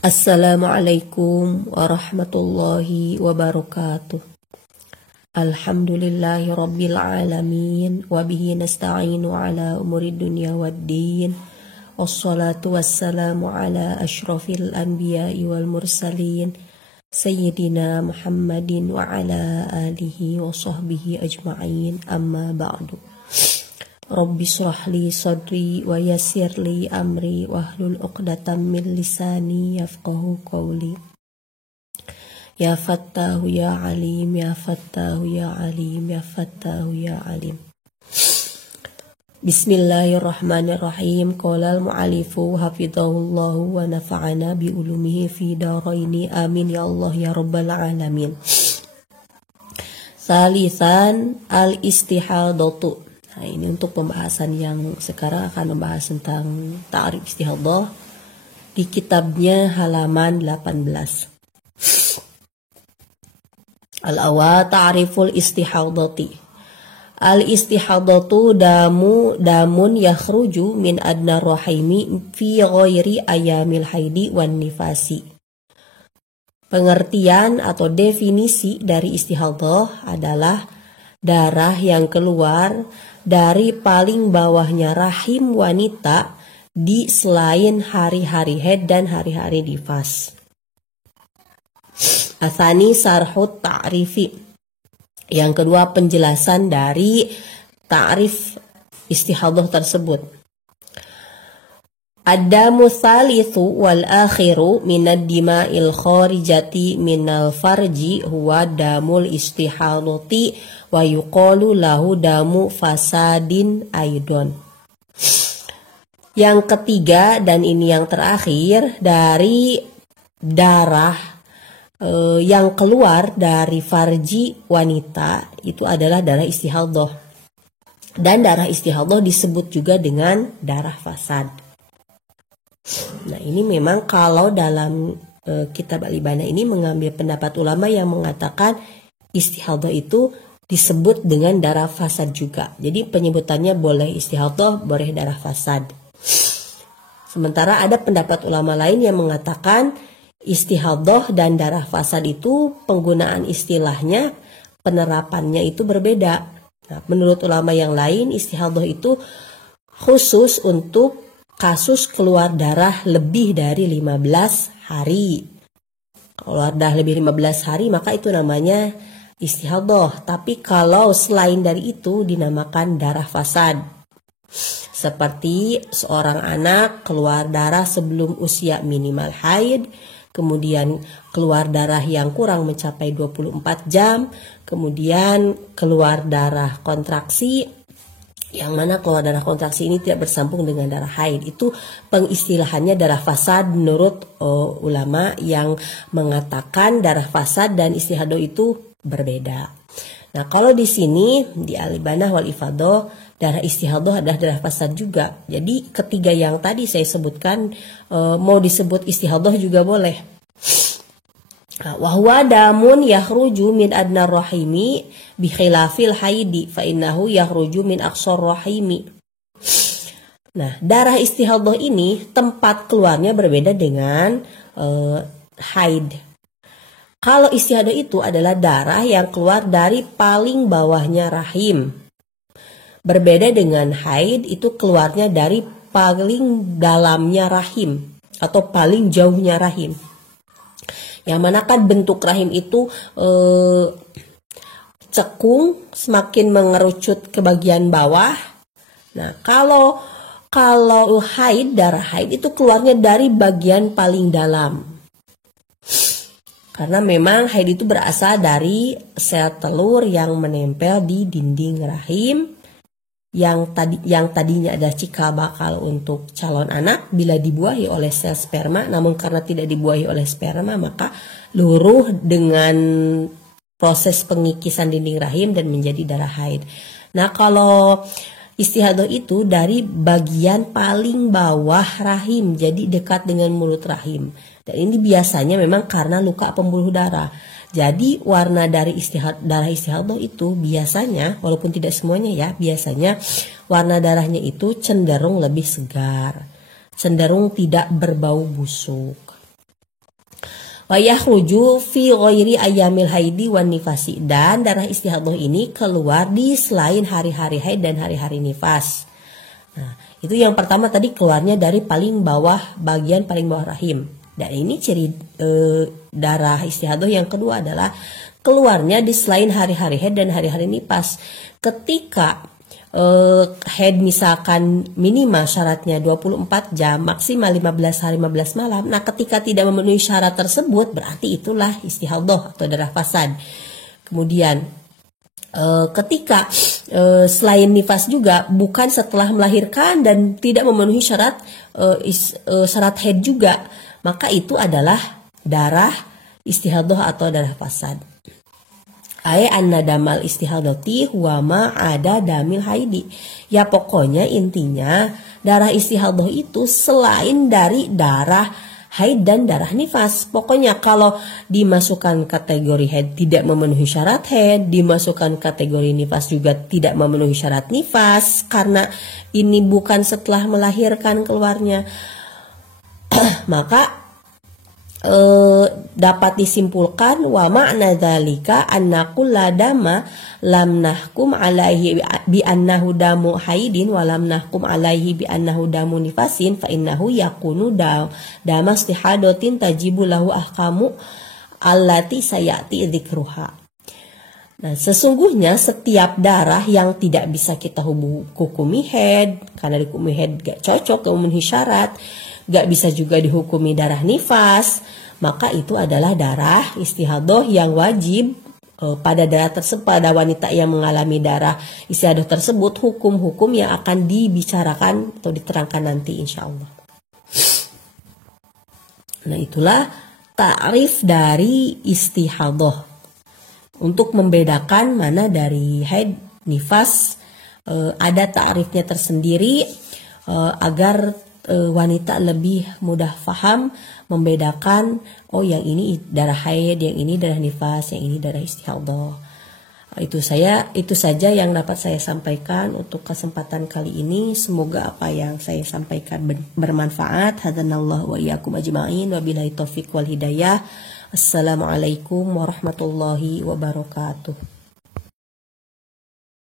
Assalamualaikum warahmatullahi wabarakatuh. Alhamdulillahi rabbil alamin. Wabihi nasta'inu ala umuri dunya waddin. Wassalatu wassalamu ala ashrafil anbiya'i wal mursalin. Sayyidina Muhammadin wa ala alihi wa sahbihi ajma'in. Amma ba'du. Rabbi shrah li sadri wa yassir li amri wahlul 'uqdatam min lisani yafqahu qawli. Ya Fattahu ya Alim, ya Fattahu ya Alim, ya Fattahu ya Alim. Bismillahirrahmanirrahim. Qala al-mu'allifu hafidhahullahu wa nafa'ana bi ulumihi fi daraini amin ya Allah ya rabbal alamin. Salisan al-istihadatu. Nah, ini untuk pembahasan yang sekarang akan membahas tentang ta'rif istihadah di kitabnya halaman 18. Al-awwal ta'riful istihadati. Al-istihadatu damun yakhruju min adna rahimi fi ghairi ayamil haidi wan nifasi. Pengertian atau definisi dari istihadah adalah darah yang keluar dari paling bawahnya rahim wanita di selain hari-hari haid dan hari-hari nifas. Atsani sarhut ta'rifi. Yang kedua, penjelasan dari ta'rif istihadah tersebut. Ad-damu tsalitsu wal akhiru minad dima'il kharijati minal farji huwa damul istihadati wa yuqalu lahu damu fasadin aidon. Yang ketiga dan ini yang terakhir dari darah yang keluar dari farji wanita itu adalah darah istihadah. Dan darah istihadah disebut juga dengan darah fasad. Nah, ini memang kalau dalam kitab Al-Ibana ini mengambil pendapat ulama yang mengatakan istihadah itu disebut dengan darah fasad juga. Jadi penyebutannya boleh istihadah, boleh darah fasad. Sementara ada pendapat ulama lain yang mengatakan istihadah dan darah fasad itu penggunaan istilahnya, penerapannya itu berbeda. Nah, menurut ulama yang lain istihadah itu khusus untuk kasus keluar darah lebih dari 15 hari. Keluar darah lebih 15 hari maka itu namanya istihadah. Tapi kalau selain dari itu dinamakan darah fasad. Seperti seorang anak keluar darah sebelum usia minimal haid, kemudian keluar darah yang kurang mencapai 24 jam, kemudian keluar darah kontraksi, yang mana keluar darah kontraksi ini tidak bersambung dengan darah haid. Itu pengistilahannya darah fasad menurut ulama yang mengatakan darah fasad dan istihadah itu berbeda. Nah, kalau di sini di Al-Ibanah wal Ifadah, darah istihadah adalah darah fasad juga. Jadi ketiga yang tadi saya sebutkan mau disebut istihadah juga boleh. Wa huwa damun yakhruju min adna rahimi bi khilafil haidi fa innahu yakhruju min aqsar rahimi. Nah, darah istihadah ini tempat keluarnya berbeda dengan haid. Kalau istihadah itu adalah darah yang keluar dari paling bawahnya rahim. Berbeda dengan haid, itu keluarnya dari paling dalamnya rahim atau paling jauhnya rahim. Yang mana kan bentuk rahim itu cekung, semakin mengerucut ke bagian bawah. Nah, kalau haid, darah haid itu keluarnya dari bagian paling dalam. Karena memang haid itu berasal dari sel telur yang menempel di dinding rahim yang tadinya ada cikal bakal untuk calon anak bila dibuahi oleh sel sperma, namun karena tidak dibuahi oleh sperma maka luruh dengan proses pengikisan dinding rahim dan menjadi darah haid. Nah, kalau istihadah itu dari bagian paling bawah rahim, jadi dekat dengan mulut rahim. Dan ini biasanya memang karena luka pembuluh darah. Jadi warna dari darah istihadah itu biasanya, walaupun tidak semuanya ya, biasanya warna darahnya itu cenderung lebih segar, cenderung tidak berbau busuk. Wa yakhruju fi ghairi ayyamil haidi wan nifasi, dan darah istihadah ini keluar di selain hari-hari haid dan hari-hari nifas. Nah, itu yang pertama tadi keluarnya dari paling bawah, bagian paling bawah rahim. Dan ini ciri darah istihadah yang kedua adalah keluarnya di selain hari-hari haid dan hari-hari nifas. Ketika haid misalkan minimal syaratnya 24 jam, maksimal 15 hari 15 malam. Nah, ketika tidak memenuhi syarat tersebut, berarti itulah istihadah atau darah fasad. Kemudian ketika selain nifas juga, bukan setelah melahirkan dan tidak memenuhi syarat syarat haid juga, maka itu adalah darah istihadah atau darah fasad. Anna damal istihadati huwa ma ada damil haidi. Ya pokoknya intinya darah istihadah itu selain dari darah haid dan darah nifas. Pokoknya kalau dimasukkan kategori haid tidak memenuhi syarat haid, dimasukkan kategori nifas juga tidak memenuhi syarat nifas, karena ini bukan setelah melahirkan keluarnya. Maka dapat disimpulkan wa ma'na dzalika anna kulladama lam nahkum alaihi bi annahu damu haidin wa lam nahkum alaihi bi annahu damu nifasin fa innahu yakunu dama istihadatin tajibu lahu ahkamu allati sayati dzikruha. Nah, sesungguhnya setiap darah yang tidak bisa kita hukumi haid, karena dihukumi haid gak cocok memenuhi syarat, gak bisa juga dihukumi darah nifas, maka itu adalah darah istihadah yang wajib pada darah tersebut, pada wanita yang mengalami darah istihadah tersebut, hukum-hukum yang akan dibicarakan atau diterangkan nanti insya Allah. Nah, itulah ta'rif dari istihadah. Untuk membedakan mana dari haid, nifas, ada ta'rifnya tersendiri agar wanita lebih mudah paham membedakan, oh yang ini darah haid, yang ini darah nifas, yang ini darah istihadah. Itu saja yang dapat saya sampaikan untuk kesempatan kali ini. Semoga apa yang saya sampaikan bermanfaat. Hadanallahu wa iyyakum ajma'in, wabillahi taufiq wal hidayah. Assalamualaikum warahmatullahi wabarakatuh.